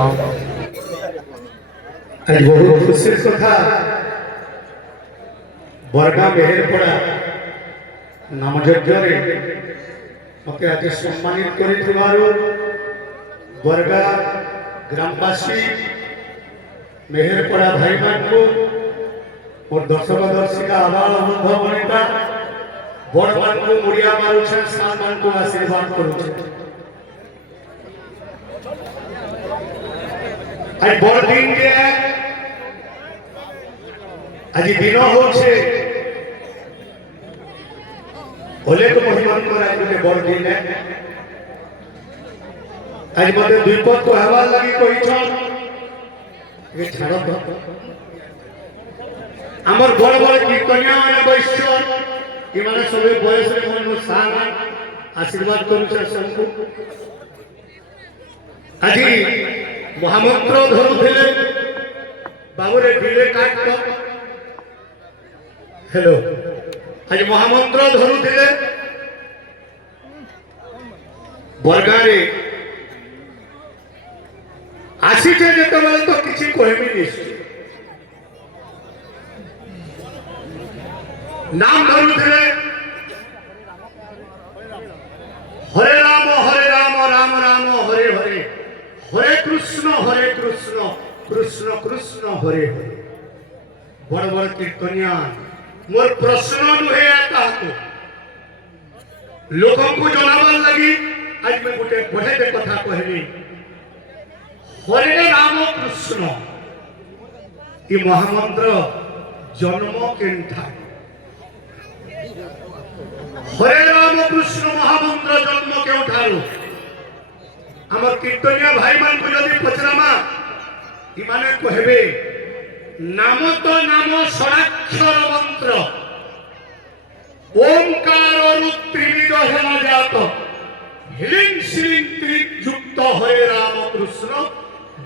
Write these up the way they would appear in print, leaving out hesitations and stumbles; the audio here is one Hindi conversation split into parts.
आज बहुत खुशी कथा बरगा मेहेरपड़ा नामयज्ञ मत आज सम्मानित कर बरगा ग्रामवासी मेहेरपड़ा भाई मान और दर्शक दर्शिका आबाल बंध बनिता बड़ मान को मुड़िया मारुछन साल मान को आशीर्वाद करुछन। आज बड़ दिन के आज दिन होछे होले तो महिमान को आज के बड़ दिन है। आज मते द्विपद को हवा लगी कोई छन ये छाड़ तो हमर बड़ बड़ कीर्तनिया माने वैश्य कि माने सबे बयस रे मन सान आशीर्वाद करूछ सबको। आज महामंत्र धरुथिले बाबुरे ढिले काट हेलो आज महामंत्र धरुथिले बरगारे आसीचे जेतबेले तो किछि कहबी निश्चित नाम धरुथिले हरे राम राम राम हरे हरे हरे कृष्ण कृष्ण कृष्ण हरे हरे। बड़ बड़ कीर्तनिया मोर प्रश्न नुहे आता लोक को जनावर लगी आज मैं गोटे बढ़े कथा कहली हरे राम कृष्ण ये महामंत्र जन्म केन्ठा हरे राम कृष्ण महामंत्र जन्म केउठारु हमर कीर्तनिया भाई मान को यदि पचरामा इमाने कहबे नाम तो नाम षडाक्षर मंत्र ओंकार त्रिविध हेला जात हिलिंग श्रीं त्रियुक्त हरे राम कृष्ण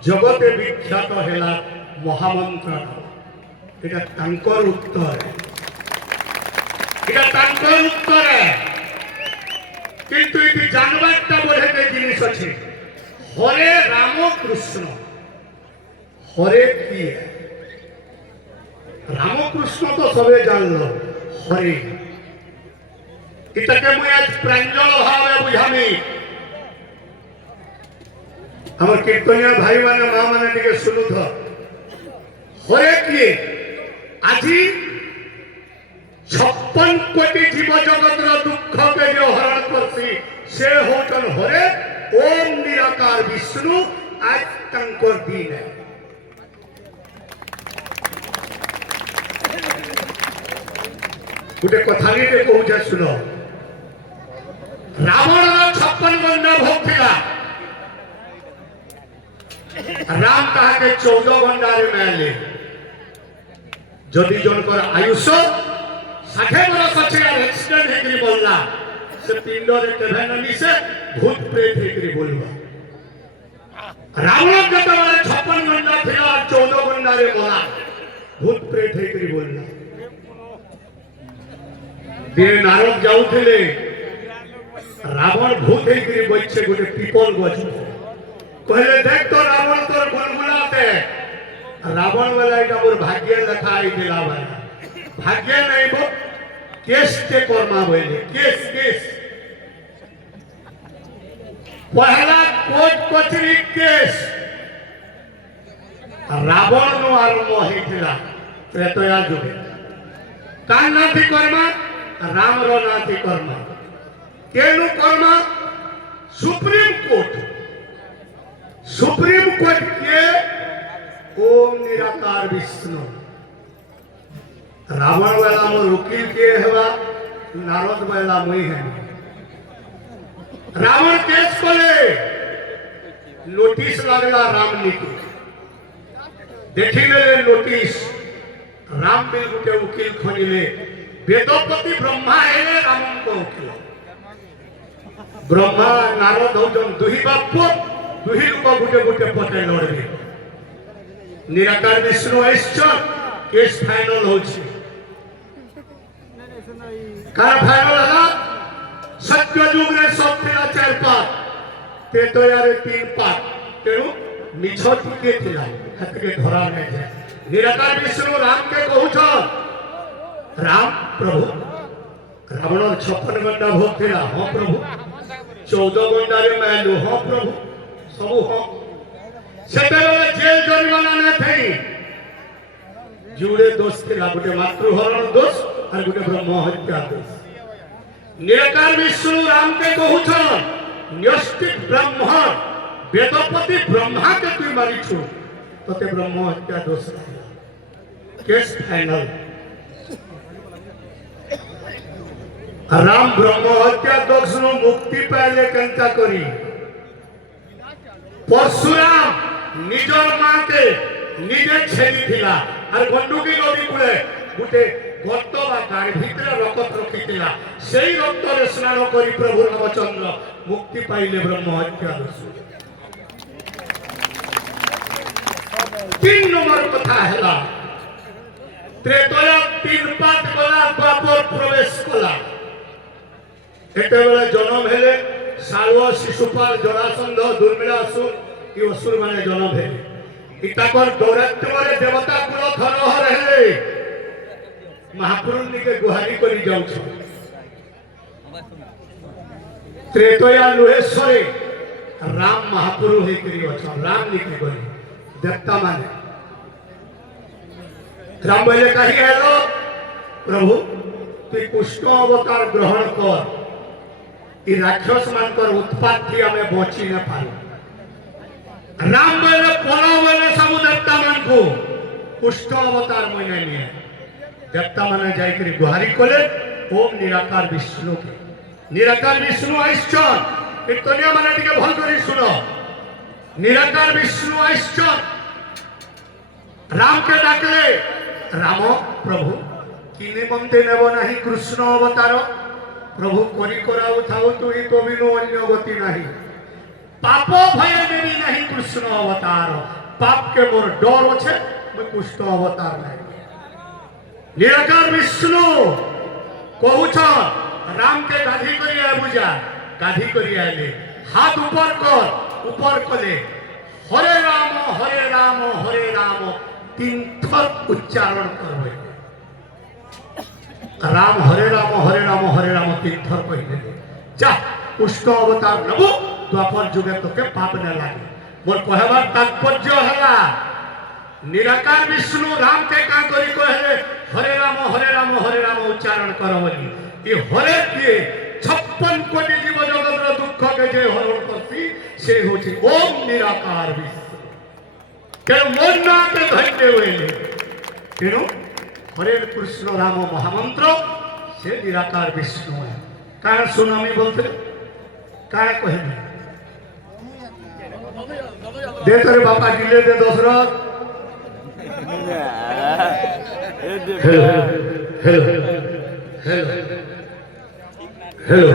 जगते विख्यात हेला महामंत्र। एटा तांकर उत्तर एटा तांकर उत्तर है किंतु ये जानवाटा बढ़े के जिनिस अछि हरे राम कृष्ण हरे की राम कृष्ण तो सबे जान लो हरे इतके मुझे आज प्रांजल भाव बुझामी हमर कीर्तनिया भाई माने मां माने टिके सुनु था हरे की आजी 56 कोटि जीव जगत रो दुख के जो हरण करसी से होतन हरे ओम निराकार विष्णु आज तंकर दिन है। गोटे कथा नहीं कहूँ सुनो रावण 56 गंडा भोग थिला राम कहा के 14 गंडारे मेले जदि जनकर आयुष 60 वर्ष अच्छे एक्सीडेंट हेकरी बोलला से पिंड रे केभे न मिसे भूत प्रेत हेकरी बोलवा रावण जते 56 गंडा थिला 14 गंडारे बोला भूत प्रेत हेकरी बोलला दिने नारद जाउथिले रावण भूत हेकरी बइछे गोटे पीपल गछ कहले देख तो रावण तोर गुलगुलाते रावण वाला एटा मोर भाग्य लिखाई दिला वाला भाग्य नहीं बो केस के कर्मा बोले केस केस पहला कोर्ट कचरी केस रावण नो आरंभ होइथिला त्रेतया जुगे कान नाथी कर्मा राम रो नाथी कर्मा केनु कर्मा सुप्रीम कोर्ट के ओम निराकार विष्णु रावण वाला मोर वकील के हवा नारद वाला मुई है रावण केस कोले नोटिस लागला राम नीति देखी ले नोटिस राम बिल गुटे वकील खोजिले वेदपति ब्रह्मा है राम को वकील ब्रह्मा नारद होजन दुही बाप दुही लोक गुटे गुटे पटे लड़बे निराकार विष्णु ऐश्वर केस फाइनल होछि कार फाइनल हला सत्य युग रे सब थिला 4 पात तेतयारे 3 पात तेणु মিছ টিকে ଥିଲା ସେତିକି ଧରା ନାଇଁ ଯାଏ ନିରାକାର ବିଷ୍ଣୁ ରାମକେ କହୁଛନ୍ ରାମ ପ୍ରଭୁ ରାବଣର 56 ଗଣ୍ଡା ଭୋଗ ଥିଲା ହଁ ପ୍ରଭୁ 14 ଗଣ୍ଡାରେ ମାଇଲୁ ହଁ ପ୍ରଭୁ ସବୁ ହଁ ସେତେବେଳେ ଜେଲ ଜରିମାନା ନ ଥାଇ जुड़े दोष ଥିଲା ଗୋଟେ ମାତୃହରଣ ଦୋଷ আর ଗୋଟେ ବ୍ରହ୍ମ ହତ୍ୟା ଦୋଷ निराकार विष्णु राम के कहूछन न्यष्टिक ब्रह्म वेदपति ब्रह्मा के तू मारी छु तते ब्रह्म हत्या दोष केस फाइनल राम ब्रह्म हत्या दोष नु मुक्ति पाले कंता करी परशुराम निजर मां के निजे छेली थिला আর গন্ডুকি নদী কূলে গুটে গর্ত বা গাড়ি ভিতরে রক্ত রখিলা সেই রক্তরে স্নান করি প্রভু রামচন্দ্র মুক্তি পাইলে ব্রহ্ম হত্যা দোষ 3 নম্বর কথা হেলা ত্রেতয়া 3 পাত গলা দ্বাপর প্রবেশ কলা এতেবেলে জন্ম হেলে সালব শিশুপাল জরাসন্ধ দুর্মিলাসুর কি অসুর মানে জন্ম হেলে इताकर दौरात्मरे देवता कुल धरहर हेले महापुरुष के गुहारी करी जाउ छ त्रेतया लोहेश्वरे राम महापुरुष हे करी छ राम लिखि गई देवता माने राम बोले कही हेलो प्रभु तू कृष्ण अवतार ग्रहण कर ई राक्षस मानकर उत्पात थी हमें बची न पाई राम बोले पला बोले सब देवता मान को पुष्ट अवतार मने निये देवता माने जाई करी गुहारी कोले ओम निराकार विष्णु आइश्चन कीर्तनिया माने टिके भल करी सुनो निराकार विष्णु आइश्चन राम के डाकले राम प्रभु किने मनते नेबो नाही कृष्ण अवतार प्रभु करी कराउ थाउ तु ही तो बिनु अन्य गति नाही पापो भय देवी नहीं कृष्ण अवतार पाप के मोर डर छे मैं कृष्ण अवतार नहीं निराकार विष्णु कहूछ राम के गाधी करिया बुझा गाधी करिया ले हाथ ऊपर कले हरे राम हरे राम हरे राम 3 थर उच्चारण करबे राम हरे राम हरे राम हरे राम 3 थर कहिले जा कृष्ण अवतार नबो द्वापर जुगे तो के पाप न लागे मोर कहबार तात्पर्य हला निराकार विष्णु राम के का करी कहले हरे राम उच्चारण करो बोली ये हरे के 56 कोटि जीव जगत रो दुख के जे हरण करती से होचे ओम निराकार विष्णु के मन ना के धन्य होइले केनो हरे कृष्ण राम महामंत्र से निराकार विष्णु है कारण सुनामी बोलते काय कहले दे तेरे बापा जिले दे दशरथ हेलो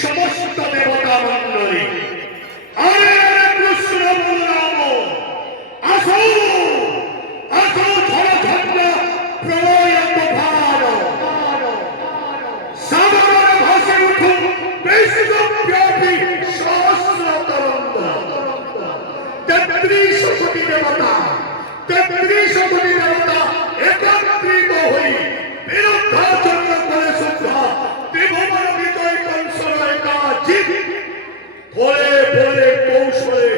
समस्त देवता मंडली अरे कृष्ण बलराम आसो आसो धर धन्य प्रलय तुफान सागर भाषे उठू विश्वव्यापी सहस्र तरंग 33 कोटि देवता एकत्रित होई विरुद्धाचरण करे सुद्धा त्रिभुवन विजय कंसर एका जित भोले भोले कौशले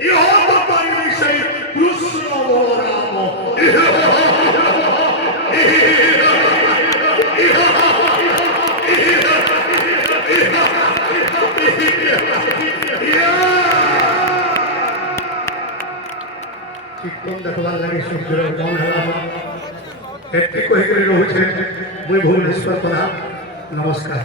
निहत करी সেই कृष्ण बलराम কীর্তন দেখবার লাগে সূর্যের উদয় হলা এটি কহিকি রହୁছে মুই ভুবনেশ্বর প্রধান নমস্কার।